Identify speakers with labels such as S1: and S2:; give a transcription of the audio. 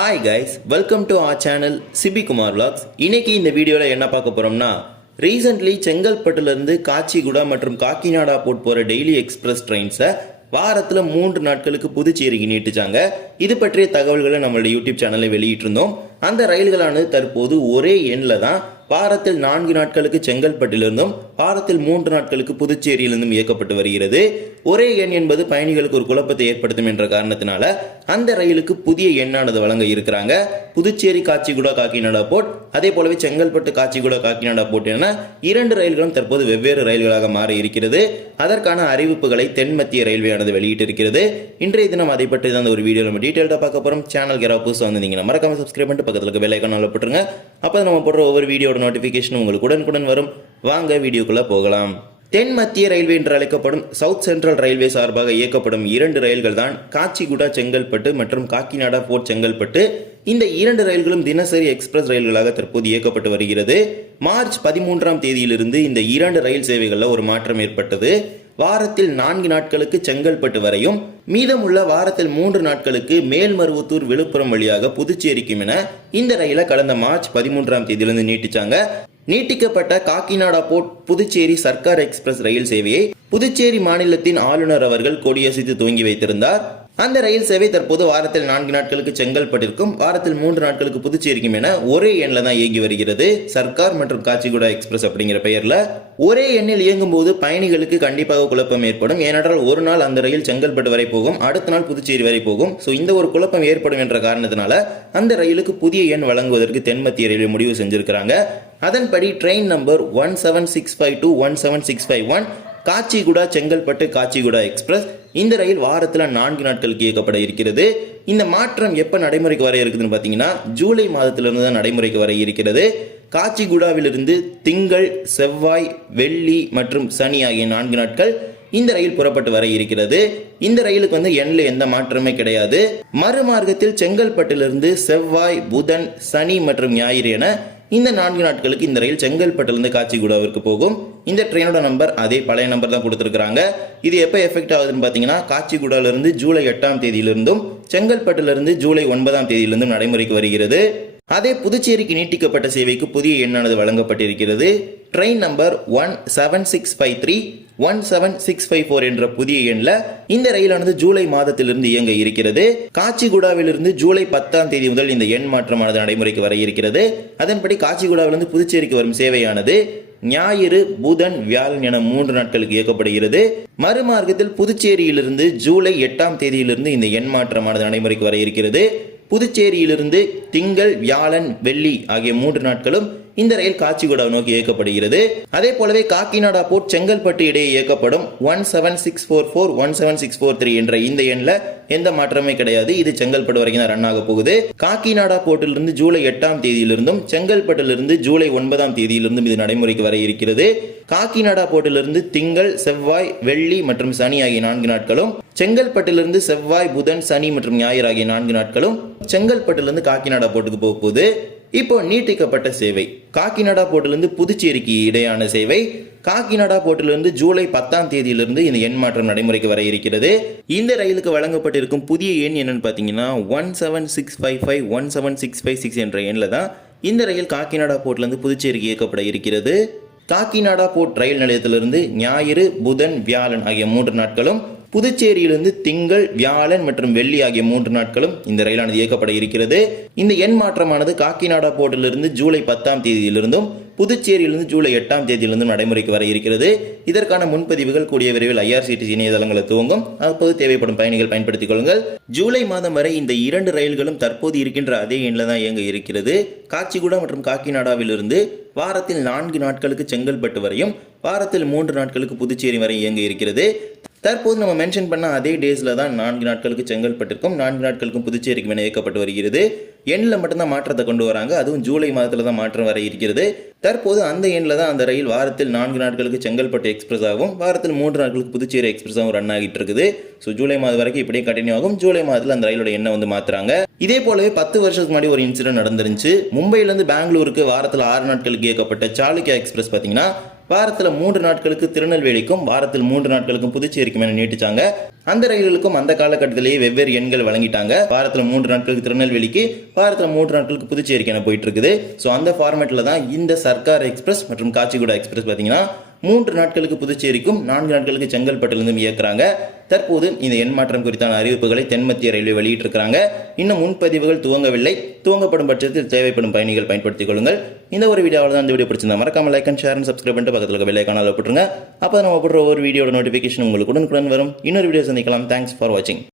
S1: Hi guys welcome to our channel CP Kumar vlogs. இன்னைக்கு இந்த வீடியோவில் என்ன பார்க்க போகிறோம்னா ரீசெண்ட்லி செங்கல்பட்டுலேருந்து காச்சிகுடா மற்றும் காக்கிநாடா போட் போகிற டெய்லி எக்ஸ்பிரஸ் ட்ரெயின்ஸை வாரத்தில் மூன்று நாட்களுக்கு புதுச்சேரிக்கு நீட்டிச்சாங்க. இது பற்றிய தகவல்களை நம்மளோட யூடியூப் சேனலில் வெளியிட்டிருந்தோம். அந்த ரயில்களானது தற்போது ஒரே எண்ணில் தான் வாரத்தில் நான்கு நாட்களுக்கு செங்கல்பட்டிலிருந்தும் வாரத்தில் மூன்று நாட்களுக்கு புதுச்சேரியிலிருந்தும் இயக்கப்பட்டு வருகிறது. ஒரே எண் என்பது பயணிகளுக்கு ஒரு குழப்பத்தை ஏற்படுத்தும் என்ற காரணத்தினால அந்த ரயிலுக்கு புதிய எண்ணானது வழங்க இருக்கிறாங்க. புதுச்சேரி காச்சிகுடா காக்கிநாடா போட். அதே போலவே செங்கல்பட்டு காச்சிகுடா காக்கிநாடா போர்ட் என இரண்டு ரயில்களும் தற்போது வெவ்வேறு ரயில்களாக மாறி இருக்கிறது. அதற்கான அறிவிப்புகளை தென் மத்திய ரயில்வேயானது வெளியிட்டிருக்கிறது. இன்றைய தினம் அதை பற்றி தான் ஒரு வீடியோ நம்ம டீட்டெயில்டாக பார்க்க போகிறோம் சேனல் யாராவது புதுசாக வந்திருந்தீங்கன்னா மறக்காம சப்ஸ்கிரைப் பண்ணிட்டு பக்கத்தில் இருக்க பெல் போட்டுருங்க. அப்போ நம்ம போடுற ஒவ்வொரு வீடியோட நோட்டிஃபிகேஷன் உங்களுக்கு உடனுக்குடன் வரும். வாங்க வீடியோக்குள்ளே போகலாம். தென் மத்திய ரயில்வே என்று அழைக்கப்படும் சவுத் சென்ட்ரல் ரயில்வே சார்பாக இயக்கப்படும் இரண்டு ரயில்கள் தான் காச்சிகுடா செங்கல்பட்டு மற்றும் காக்கிநாடா போர்ட் செங்கல்பட்டு. இந்த இரண்டு ரயில்களும் தினசரி எக்ஸ்பிரஸ் ரயில்களாக தற்போது இயக்கப்பட்டு வருகிறது. மார்ச் பதிமூன்றாம் தேதியிலிருந்து இந்த இரண்டு ரயில் சேவைகளில் ஒரு மாற்றம் ஏற்பட்டது. வாரத்தில் நான்கு நாட்களுக்கு செங்கல்பட்டு வரையும் மீதமுள்ள வாரத்தில் மூன்று நாட்களுக்கு மேல்மருவத்தூர் விழுப்புரம் வழியாக புதுச்சேரிக்கும் என இந்த ரயிலை கடந்த மார்ச் பதிமூன்றாம் தேதியிலிருந்து நீட்டிச்சாங்க. நீட்டிக்கப்பட்ட காக்கிநாடா போர்ட் புதுச்சேரி சர்க்கார் எக்ஸ்பிரஸ் ரயில் சேவையை புதுச்சேரி மாநிலத்தின் ஆளுநர் அவர்கள் கொடியசைத்து துவங்கி வைத்திருந்தார். அந்த ரயில் சேவை தற்போது வாரத்தில் நான்கு நாட்களுக்கு செங்கல்பட்டிற்கும் வாரத்தில் மூன்று நாட்களுக்கு புதுச்சேரிக்கும் என ஒரே எண்ணில் தான் இயங்கி வருகிறது. சர்க்கார் மற்றும் காச்சிகுடா எக்ஸ்பிரஸ் அப்படிங்கிற பெயரில் ஒரே எண்ணில் இயங்கும் போது பயணிகளுக்கு கண்டிப்பாக குழப்பம் ஏற்படும். ஏனென்றால் ஒரு நாள் அந்த ரயில் செங்கல்பட்டு வரை போகும் அடுத்த நாள் புதுச்சேரி வரை போகும். ஸோ இந்த ஒரு குழப்பம் ஏற்படும் என்ற காரணத்தினால அந்த ரயிலுக்கு புதிய எண் வழங்குவதற்கு தென் மத்திய ரயில்வே முடிவு செஞ்சிருக்கிறாங்க. அதன்படி train number one seven six five two one seven six five one Kacheguda Chengalpattu Kacheguda express இந்த ரயில் வாரத்தில் நான்கு நாட்களுக்கு இயக்கப்பட இருக்கிறது. இந்த மாற்றம் எப்போ நடைமுறைக்கு வர இருக்குதுன்னு பார்த்தீங்கன்னா ஜூலை மாதத்திலிருந்து தான் நடைமுறைக்கு வர இருக்கிறது. காச்சிகுடாவிலிருந்து திங்கள் செவ்வாய் வெள்ளி மற்றும் சனி ஆகிய நான்கு நாட்கள் இந்த ரயில் புறப்பட்டு வர இருக்கிறது. இந்த ரயிலுக்கு வந்து எண்ணில் எந்த மாற்றமே கிடையாது. மறுமார்க்கத்தில் செங்கல்பட்டிலிருந்து செவ்வாய் புதன் சனி மற்றும் ஞாயிறு என இந்த நான்கு நாட்களுக்கு இந்த ரயில் செங்கல்பட்டிலிருந்து காச்சிகுடாவிற்கு போகும். இந்த ட்ரெயினோட நம்பர் அதே பழைய நம்பர் தான் கொடுத்துருக்காங்க இது எப்போ எஃபெக்ட் ஆகுதுன்னு பார்த்தீங்கன்னா காச்சிகுடாவிலிருந்து ஜூலை எட்டாம் தேதியிலிருந்தும் செங்கல்பட்டுலேருந்து ஜூலை ஒன்பதாம் தேதியிலிருந்தும் நடைமுறைக்கு வருகிறது. அதே புதுச்சேரிக்கு நீட்டிக்கப்பட்ட சேவைக்கு புதிய எண்ணானது வழங்கப்பட்டிருக்கிறது. Train number one seven six five three one seven six five four என்ற புதிய எண்ணில் இந்த ரயிலானது ஜூலை மாதத்திலிருந்து இயங்க இருக்கிறது. காச்சிகுடாவிலிருந்து ஜூலை பத்தாம் தேதி முதல் இந்த எண் மாற்றமானது நடைமுறைக்கு வர இருக்கிறது. அதன்படி காச்சிகுடாவிலிருந்து புதுச்சேரிக்கு வரும் சேவையானது ஞாயிறு புதன் வியாழன் என மூன்று நாட்களுக்கு இயக்கப்படுகிறது. மறுமார்க்கத்தில் புதுச்சேரியிலிருந்து ஜூலை எட்டாம் தேதியிலிருந்து இந்த எண் மாற்றமானது நடைமுறைக்கு வர இருக்கிறது. புதுச்சேரியிலிருந்து திங்கள் வியாழன் வெள்ளி ஆகிய மூன்று நாட்களும் இந்த ரயில் காச்சிகுடா நோக்கி இயக்கப்படுகிறது. அதே போலவே காக்கிநாடா போர்ட் செங்கல்பட்டு இடையே இயக்கப்படும் one seven six four four one seven six four three என்ற இந்த எண்ணில் எந்த மாற்றமே கிடையாது. இது செங்கல்பட்டு வரைக்கும் தான் ரன் ஆக போகுது. காக்கிநாடா போர்ட்டிலிருந்து ஜூலை எட்டாம் தேதியிலிருந்தும் செங்கல்பட்டிலிருந்து ஜூலை ஒன்பதாம் தேதியிலிருந்தும் இது நடைமுறைக்கு வர இருக்கிறது. காக்கிநாடா போர்ட்டிலிருந்து திங்கள் செவ்வாய் வெள்ளி மற்றும் சனி ஆகிய நான்கு நாட்களும் செங்கல்பட்டிலிருந்து செவ்வாய் புதன் சனி மற்றும் ஞாயிறு ஆகிய நான்கு நாட்களும் செங்கல்பட்டிலிருந்து காக்கிநாடா போர்ட்டுக்கு போக போகுது. இப்போ நீட்டிக்கப்பட்ட சேவை. காக்கிநாடா போர்ட்டிலிருந்து புதுச்சேரிக்கு இடையான சேவை. காக்கிநாடா போர்ட்டிலிருந்து ஜூலை பத்தாம் தேதியிலிருந்து இந்த எண் மாற்றம் நடைமுறைக்கு வர இருக்கிறது. இந்த ரயிலுக்கு வழங்கப்பட்டிருக்கும் புதிய எண் என்னன்னு பார்த்தீங்கன்னா one seven six five five one seven six five six என்ற எண்ணில் தான் இந்த ரயில் காக்கிநாடா போர்ட்லேருந்து புதுச்சேரிக்கு இயக்கப்பட இருக்கிறது. காக்கிநாடா போர்ட் ரயில் நிலையத்திலிருந்து ஞாயிறு புதன் வியாழன் ஆகிய மூன்று நாட்களும் புதுச்சேரியிலிருந்து திங்கள் வியாழன் மற்றும் வெள்ளி ஆகிய மூன்று நாட்களும் இந்த ரயிலானது இயக்கப்பட இருக்கிறது. இந்த எண் மாற்றமானது காக்கிநாடா போர்ட்டிலிருந்து ஜூலை பத்தாம் தேதியிலிருந்தும் புதுச்சேரியிலிருந்து ஜூலை எட்டாம் தேதியிலிருந்து நடைமுறைக்கு வர இருக்கிறது. இதற்கான முன்பதிவுகள் கூடிய விரைவில் ஐஆர்சிடிசி இணையதளங்களை துவங்கும். அப்போது தேவைப்படும் பயணிகள் பயன்படுத்திக் கொள்ளுங்கள். ஜூலை மாதம் வரை இந்த இரண்டு ரயில்களும் தற்போது இருக்கின்ற அதே எண்ணில் தான் இயங்க இருக்கிறது. காச்சிகுடா மற்றும் காக்கிநாடாவிலிருந்து வாரத்தில் நான்கு நாட்களுக்கு செங்கல்பட்டு வரையும் வாரத்தில் மூன்று நாட்களுக்கு புதுச்சேரி வரை இயங்க இருக்கிறது. தற்போது நம்ம மென்ஷன் பண்ண அதே டேஸில் தான் நான்கு நாட்களுக்கு செங்கல்பட்டிற்கும் நான்கு நாட்களுக்கும் புதுச்சேரிக்கு என இயக்கப்பட்டு வருகிறது. எண்ணில் மட்டும்தான் மாற்றத்தை கொண்டு வராங்க. அதுவும் ஜூலை மாதத்தில் தான் மாற்றம் வர இருக்கிறது. தற்போது அந்த எண்ணில் தான் அந்த ரயில் வாரத்தில் நான்கு நாட்களுக்கு செங்கல்பட்டு எக்ஸ்பிரஸ் ஆகும் வாரத்தில் மூன்று நாட்களுக்கு புதுச்சேரி எக்ஸ்பிரஸாகவும் ரன் ஆகிட்டு இருக்குது. ஸோ ஜூலை மாதம் வரைக்கும் இப்படியே கண்டினியூ ஆகும். ஜூலை மாதத்தில் அந்த ரயிலோட எண்ணை வந்து மாற்றுறாங்க இதே போலவே பத்து வருஷத்துக்கு முன்னாடி ஒரு இன்சிடென்ட் நடந்துருந்துச்சு. மும்பையிலேருந்து பெங்களூருக்கு வாரத்தில் ஆறு நாட்களுக்கு இயக்கப்பட்ட சாளுக்கியா எக்ஸ்பிரஸ் பார்த்தீங்கன்னா வாரத்தில் மூன்று நாட்களுக்கு திருநெல்வேலிக்கும் வாரத்தில் மூன்று நாட்களுக்கும் புதுச்சேரிக்கும் என நீட்டிச்சாங்க. அந்த ரயில்களுக்கும் அந்த காலகட்டத்திலேயே வெவ்வேறு எண்கள் வழங்கிட்டாங்க. வாரத்தில் மூன்று நாட்களுக்கு திருநெல்வேலிக்கு வாரத்தில் மூன்று நாட்களுக்கு புதுச்சேரிக்கு என போயிட்டு இருக்குது. ஸோ அந்த ஃபார்மேட்டில் தான் இந்த சர்க்கார் எக்ஸ்பிரஸ் மற்றும் காச்சிகுடா எக்ஸ்பிரஸ் பார்த்தீங்கன்னா மூன்று நாட்களுக்கு புதுச்சேரிக்கும் நான்கு நாட்களுக்கு செங்கல்பட்டிலிருந்தும் இயக்குறாங்க. தற்போது இந்த எண் மாற்றம் குறித்தான அறிவிப்புகளை தென்மத்திய ரயில்வே வெளியிட்டிருக்கிறாங்க. இன்னும் முன்பதிவுகள் துவங்கவில்லை. துவங்கப்படும் பட்சத்தில் தேவைப்படும் பயணிகள் பயன்படுத்திக் கொள்ளுங்கள். இந்த ஒரு வீடியோவில் தான் இந்த வீடியோ பிடிச்சிருந்தா மறக்காம like and share and subscribe பண்ணிட்டு பக்கத்தில் இருக்க பெல் போட்டுருங்க. அப்போ நம்ம போடுற ஒரு வீடியோட நோட்டிஃபிகேஷன் உங்களுக்கு உடனுக்குடன் வரும். இன்னொரு வீடியோ சந்திக்கலாம். தேங்க்ஸ் ஃபார் வாட்சிங்